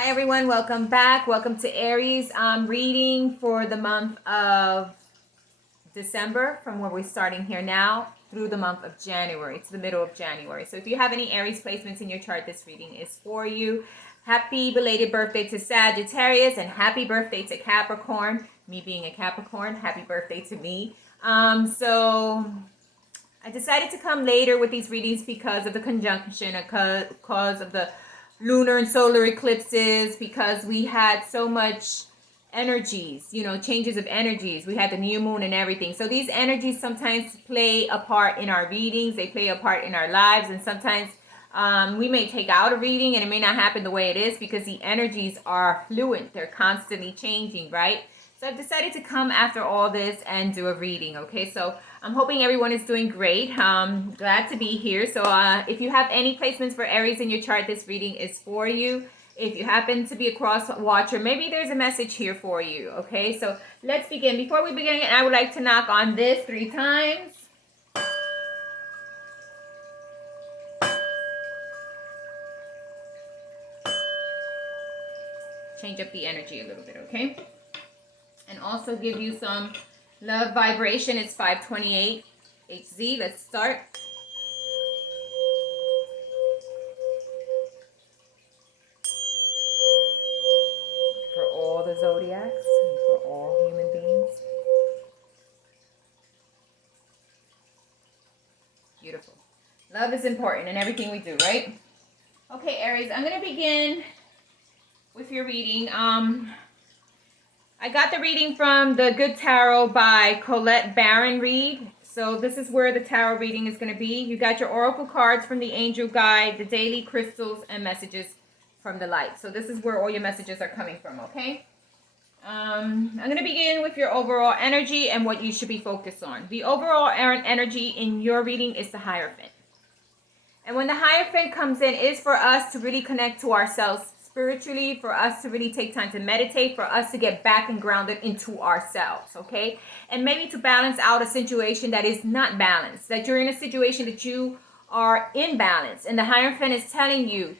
Hi everyone, welcome back. Welcome to Aries. I'm reading for the month of December from where we're starting here now through the month of January to the middle of January. So if you have any Aries placements in your chart, this reading is for you. Happy belated birthday to Sagittarius and happy birthday to Capricorn. Me being a Capricorn, happy birthday to me. So I decided to come later with these readings because of the conjunction, because of the lunar and solar eclipses, because we had so much energies, changes of energies. We had the new moon and everything. So these energies sometimes play a part in our readings. They play a part in our lives. And sometimes we may take out a reading and it may not happen the way it is because the energies are fluent. They're constantly changing, right? So I've decided to come after all this and do a reading, okay? So I'm hoping everyone is doing great. Glad to be here. So if you have any placements for Aries in your chart, this reading is for you. If you happen to be a cross watcher, maybe there's a message here for you, okay? So let's begin. Before we begin, I would like to knock on this 3 times. Change up the energy a little bit, okay? And also give you some love vibration. It's 528 HZ. Let's start. For all the zodiacs and for all human beings. Beautiful. Love is important in everything we do, right? Okay, Aries, I'm going to begin with your reading. I got the reading from The Good Tarot by Colette Baron Reed. So this is where the tarot reading is going to be. You got your oracle cards from the angel guide, the daily crystals, and messages from the light. So this is where all your messages are coming from, okay? I'm going to begin with your overall energy and what you should be focused on. The overall energy in your reading is the Hierophant. And when the Hierophant comes in, it is for us to really connect to ourselves spiritually, for us to really take time to meditate, for us to get back and grounded into ourselves, okay? And maybe to balance out a situation that is not balanced, that you're in a situation that you are imbalanced. And the Hierophant is telling you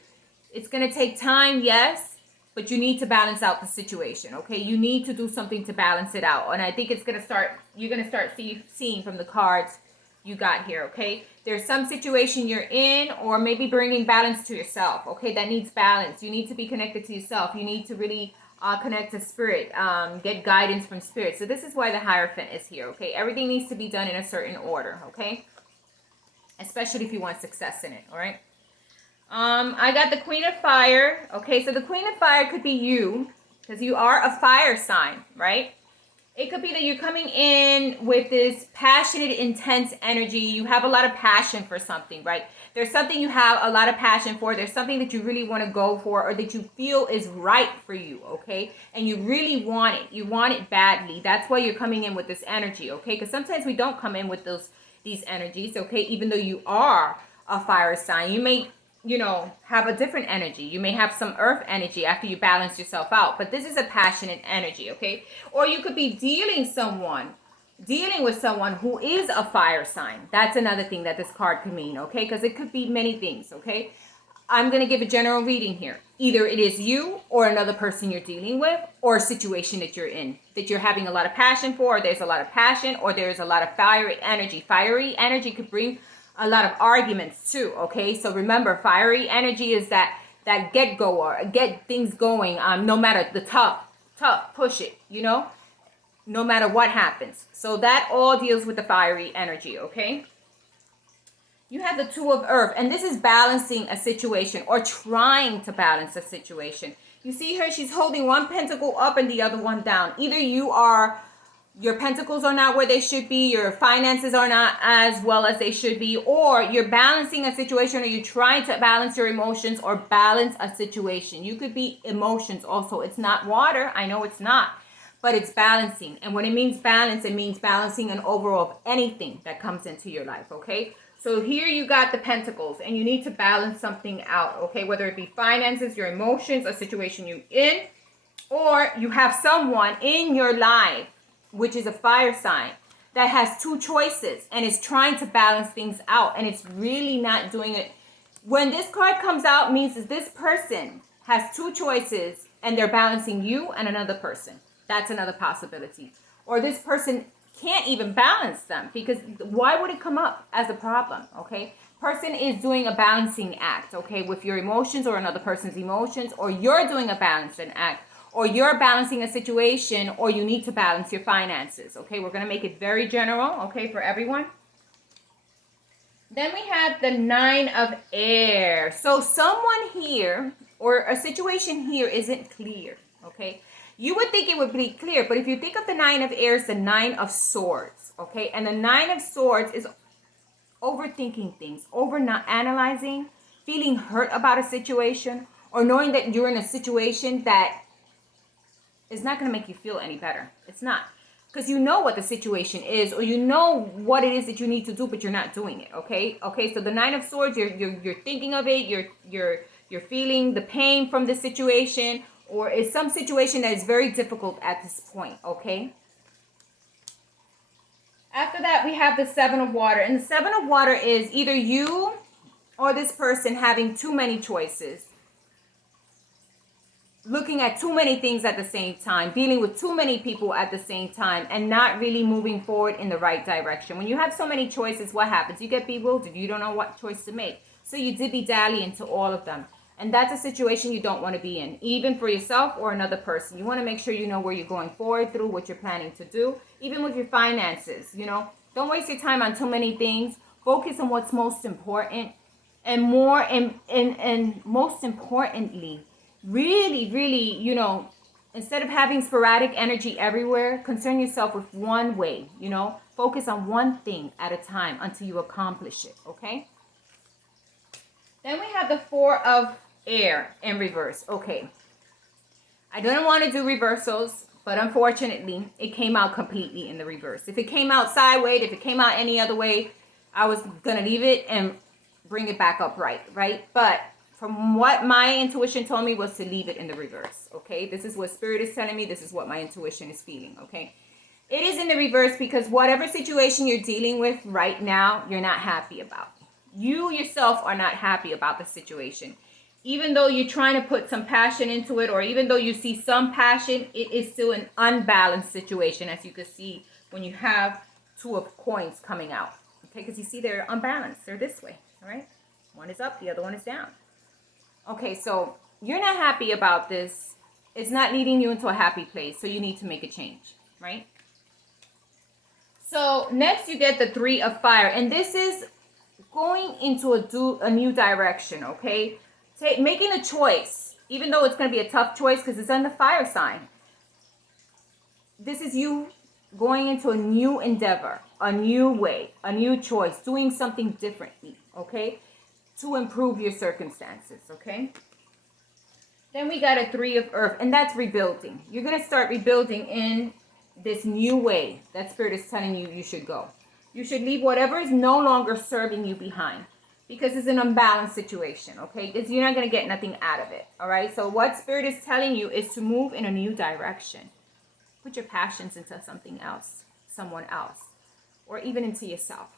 it's going to take time, yes, but you need to balance out the situation, okay? You need to do something to balance it out. And I think it's going to start, you're going to start seeing from the cards you got here, okay? There's some situation you're in, or maybe bringing balance to yourself, okay? That needs balance. You need to be connected to yourself. You need to really connect to spirit, get guidance from spirit. So this is why the Hierophant is here, okay? Everything needs to be done in a certain order, okay? Especially if you want success in it, all right? I got the Queen of Fire, okay? So the Queen of Fire could be you, because you are a fire sign, right? It could be that you're coming in with this passionate, intense energy. You have a lot of passion for something, right? There's something you have a lot of passion for. There's something that you really want to go for, or that you feel is right for you, okay? And you really want it. You want it badly. That's why you're coming in with this energy, okay? Because sometimes we don't come in with these energies, okay? Even though you are a fire sign, you may have a different energy. You may have some earth energy after you balance yourself out, but this is a passionate energy, okay? Or you could be dealing with someone who is a fire sign. That's another thing that this card could mean, okay? Because it could be many things, okay? I'm going to give a general reading here. Either it is you or another person you're dealing with, or a situation that you're in, that you're having a lot of passion for, or there's a lot of passion, or there's a lot of fiery energy. Fiery energy could bring a lot of arguments too, okay? So remember, fiery energy is that get-goer, get things going, no matter the tough, push it, no matter what happens. So that all deals with the fiery energy, okay? You have the Two of Earth, and this is balancing a situation or trying to balance a situation. You see her, she's holding one pentacle up and the other one down. Either your pentacles are not where they should be, your finances are not as well as they should be, or you're balancing a situation, or you're trying to balance your emotions or balance a situation. You could be emotions also. It's not water. I know it's not, but it's balancing. And when it means balance, it means balancing an overall of anything that comes into your life, okay? So here you got the pentacles, and you need to balance something out, okay? Whether it be finances, your emotions, a situation you're in, or you have someone in your life, which is a fire sign, that has two choices and is trying to balance things out, and it's really not doing it. When this card comes out, means that this person has two choices and they're balancing you and another person. That's another possibility. Or this person can't even balance them, because why would it come up as a problem? Okay, person is doing a balancing act, okay, with your emotions or another person's emotions, or you're doing a balancing act, or you're balancing a situation, or you need to balance your finances. Okay, we're going to make it very general, okay, for everyone. Then we have the 9 of air. So someone here or a situation here isn't clear, okay? You would think it would be clear, but if you think of the 9 of air, it's the 9 of swords, okay? And the 9 of swords is overthinking things, over not analyzing, feeling hurt about a situation, or knowing that you're in a situation that is not going to make you feel any better. It's not. Because you know what the situation is, or you know what it is that you need to do, but you're not doing it. Okay. So the 9 of swords, you're thinking of it. You're feeling the pain from the situation, or it's some situation that is very difficult at this point. Okay. After that, we have the 7 of water, and the 7 of water is either you or this person having too many choices, looking at too many things at the same time, dealing with too many people at the same time, and not really moving forward in the right direction. When you have so many choices, what happens? You get bewildered. You don't know what choice to make. So you dibby-dally into all of them. And that's a situation you don't want to be in, even for yourself or another person. You want to make sure you know where you're going forward through, what you're planning to do, even with your finances. You know, don't waste your time on too many things. Focus on what's most important, and most importantly, really, you know, instead of having sporadic energy everywhere, concern yourself with one way, you know, focus on one thing at a time until you accomplish it. Okay. Then we have the 4 of air in reverse. Okay. I didn't want to do reversals, but unfortunately it came out completely in the reverse. If it came out sideways, if it came out any other way, I was going to leave it and bring it back up right? But from what my intuition told me was to leave it in the reverse, okay? This is what Spirit is telling me. This is what my intuition is feeling, okay? It is in the reverse because whatever situation you're dealing with right now, you're not happy about. You yourself are not happy about the situation. Even though you're trying to put some passion into it, or even though you see some passion, it is still an unbalanced situation, as you can see when you have 2 of coins coming out, okay? Because you see they're unbalanced. They're this way, all right? One is up, the other one is down. Okay, so you're not happy about this. It's not leading you into a happy place, so you need to make a change, right? So next you get the 3 of fire, and this is going into a new direction, okay? Making a choice, even though it's going to be a tough choice because it's on the fire sign. This is you going into a new endeavor, a new way, a new choice, doing something differently, okay? To improve your circumstances, okay? Then we got a 3 of earth, and that's rebuilding. You're going to start rebuilding in this new way that Spirit is telling you you should go. You should leave whatever is no longer serving you behind, because it's an unbalanced situation, okay? Because you're not going to get nothing out of it, all right? So what Spirit is telling you is to move in a new direction. Put your passions into something else, someone else, or even into yourself,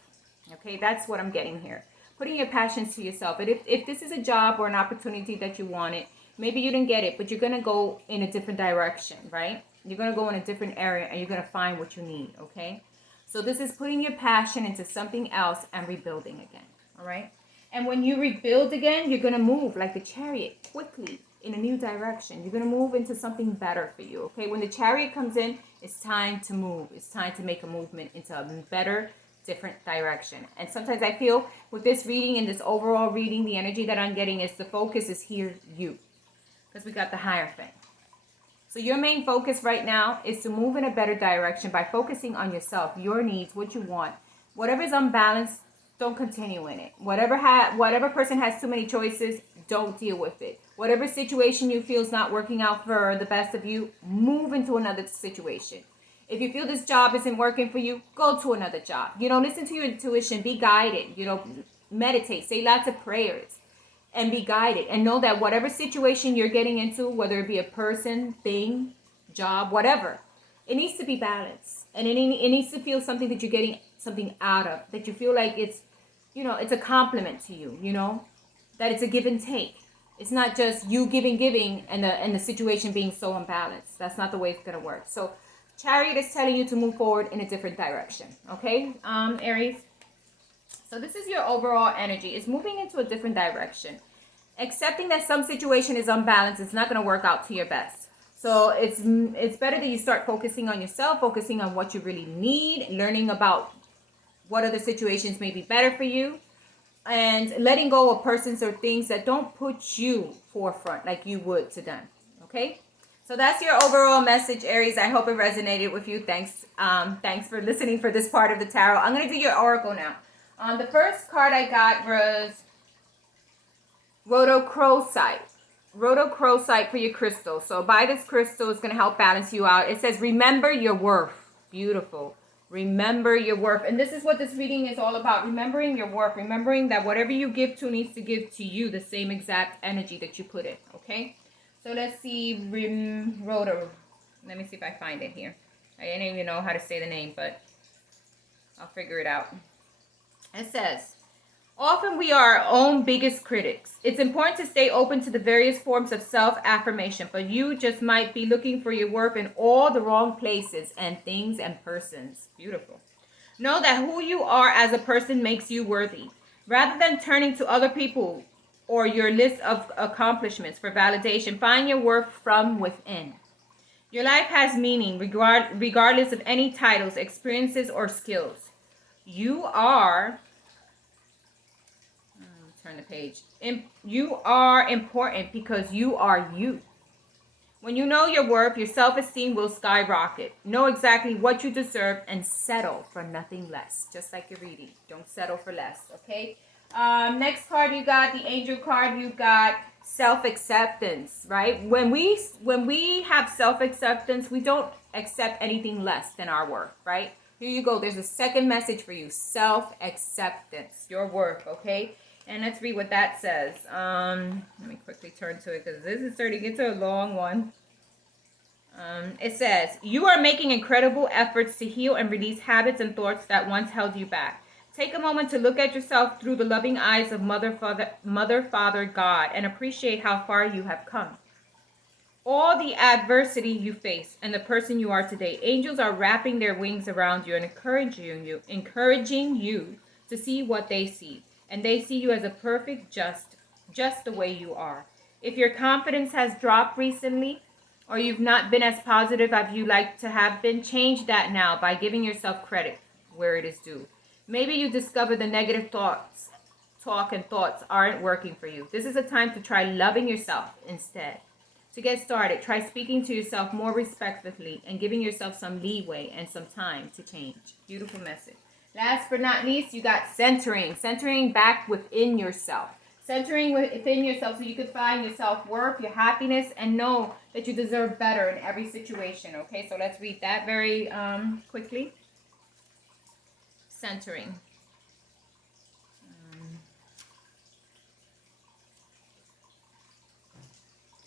okay? That's what I'm getting here. Putting your passions to yourself. And if this is a job or an opportunity that you wanted, maybe you didn't get it, but you're going to go in a different direction, right? You're going to go in a different area and you're going to find what you need, okay? So this is putting your passion into something else and rebuilding again, all right? And when you rebuild again, you're going to move like the chariot quickly in a new direction. You're going to move into something better for you, okay? When the chariot comes in, it's time to move. It's time to make a movement into a better, different direction. And sometimes I feel with this reading and this overall reading, the energy that I'm getting is the focus is here, you. Because we got the Hierophant. So your main focus right now is to move in a better direction by focusing on yourself, your needs, what you want. Whatever is unbalanced, don't continue in it. Whatever person has too many choices, don't deal with it. Whatever situation you feel is not working out for the best of you, move into another situation. If you feel this job isn't working for you, go to another job. You know, listen to your intuition, be guided, you know, meditate, say lots of prayers. And be guided, and know that whatever situation you're getting into, whether it be a person, thing, job, whatever, it needs to be balanced. And it needs to feel something that you're getting something out of, that you feel like it's, you know, it's a compliment to you, you know, that it's a give and take. It's not just you giving, and the situation being so unbalanced. That's not the way it's going to work. So Chariot is telling you to move forward in a different direction. Okay, Aries? So this is your overall energy. It's moving into a different direction. Accepting that some situation is unbalanced, it's not going to work out to your best. So it's better that you start focusing on yourself, focusing on what you really need, learning about what other situations may be better for you, and letting go of persons or things that don't put you forefront like you would to them. Okay? So that's your overall message, Aries. I hope it resonated with you. Thanks for listening for this part of the tarot. I'm going to do your oracle now. The first card I got was rhodochrosite. Rhodochrosite for your crystal. So buy this crystal. It's going to help balance you out. It says, remember your worth. Beautiful. Remember your worth. And this is what this reading is all about. Remembering your worth. Remembering that whatever you give to needs to give to you the same exact energy that you put in. Okay? So let's see. Let me see if I find it here. I didn't even know how to say the name, but I'll figure it out. It says, often we are our own biggest critics. It's important to stay open to the various forms of self-affirmation, but you just might be looking for your worth in all the wrong places and things and persons. Beautiful. Know that who you are as a person makes you worthy. Rather than turning to other people or your list of accomplishments for validation, find your worth from within. Your life has meaning regardless of any titles, experiences, or skills. You are... turn the page. You are important because you are you. When you know your worth, your self-esteem will skyrocket. Know exactly what you deserve and settle for nothing less. Just like your reading. Don't settle for less, okay? Next card you got, the angel card, you got self-acceptance, right? When we have self-acceptance, we don't accept anything less than our worth, right? Here you go. There's a second message for you. Self-acceptance. Your worth, okay? And let's read what that says. Let me quickly turn to it because this is turning into a long one. It says, you are making incredible efforts to heal and release habits and thoughts that once held you back. Take a moment to look at yourself through the loving eyes of Mother, Father, God, and appreciate how far you have come. All the adversity you face and the person you are today, angels are wrapping their wings around you and encouraging you to see what they see. And they see you as a perfect, just the way you are. If your confidence has dropped recently, or you've not been as positive as you like to have been, change that now by giving yourself credit where it is due. Maybe you discover the negative thoughts aren't working for you. This is a time to try loving yourself instead. To get started, try speaking to yourself more respectfully and giving yourself some leeway and some time to change. Beautiful message. Last but not least, you got centering. Centering back within yourself. Centering within yourself so you can find your self-worth, your happiness, and know that you deserve better in every situation. Okay, so let's read that very quickly. Centering.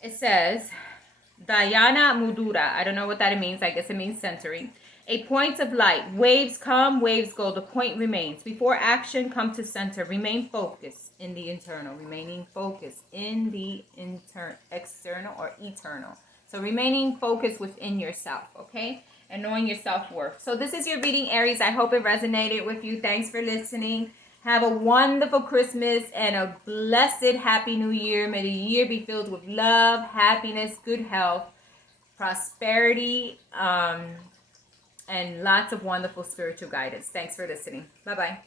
It says, Dhyana Mudura. I don't know what that means. I guess it means centering. A point of light. Waves come, waves go. The point remains. Before action, come to center. Remain focused in the internal. Remaining focused in the external or eternal. So remaining focused within yourself, okay? And knowing your self-worth. So this is your reading, Aries. I hope it resonated with you. Thanks for listening. Have a wonderful Christmas and a blessed Happy New Year. May the year be filled with love, happiness, good health, prosperity, and lots of wonderful spiritual guidance. Thanks for listening. Bye-bye.